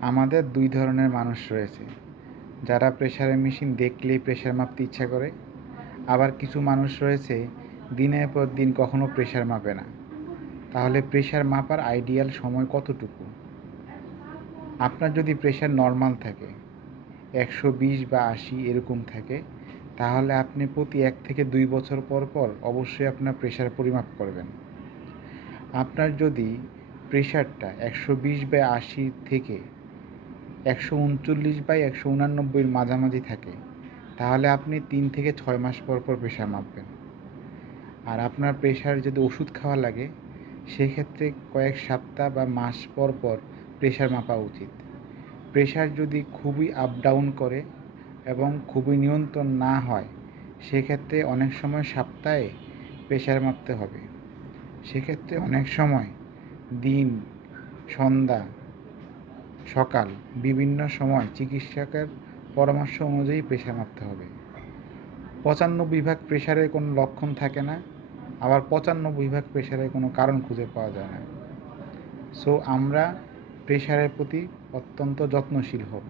আমাদের দুই ধরনের মানুষ রয়েছে, যারা প্রেশারের মেশিন দেখলেই প্রেশার মাপতে ইচ্ছা করে, আবার কিছু মানুষ রয়েছে দিনের পর দিন কখনো প্রেশার মাপে না। তাহলে প্রেশার মাপার আইডিয়াল সময় কতটুকু? আপনার যদি প্রেশার নর্মাল থাকে, 120 বা 80 এরকম থাকে, তাহলে আপনি প্রতি 1 থেকে 2 বছর পর পর অবশ্যই আপনার প্রেশার পরিমাপ করবেন। আপনার যদি প্রেশারটা 120/80 থেকে 139/189 মাঝামাঝি থাকে, তাহলে আপনি 3 থেকে 6 মাস পর পর প্রেশার মাপবেন। আর আপনার প্রেশার যদি ওষুধ খাওয়া লাগে, সেক্ষেত্রে কয়েক সপ্তাহ বা মাস পর পর প্রেশার মাপা উচিত। প্রেশার যদি খুবই আপ ডাউন করে এবং খুবই নিয়ন্ত্রণ না হয়, সেক্ষেত্রে অনেক সময় সপ্তাহে প্রেশার মাপতে হবে। সেক্ষেত্রে অনেক সময় দিন, সন্ধ্যা, সকাল বিভিন্ন সময় চিকিৎসকের পরামর্শ অনুযায়ী প্রেশার মাপতে হবে। 95% প্রেশারের কোনো লক্ষণ থাকে না, আবার 95% প্রেশারের কোনো কারণ খুঁজে পাওয়া যায় না। সো আমরা প্রেশারের প্রতি অত্যন্ত যত্নশীল হব।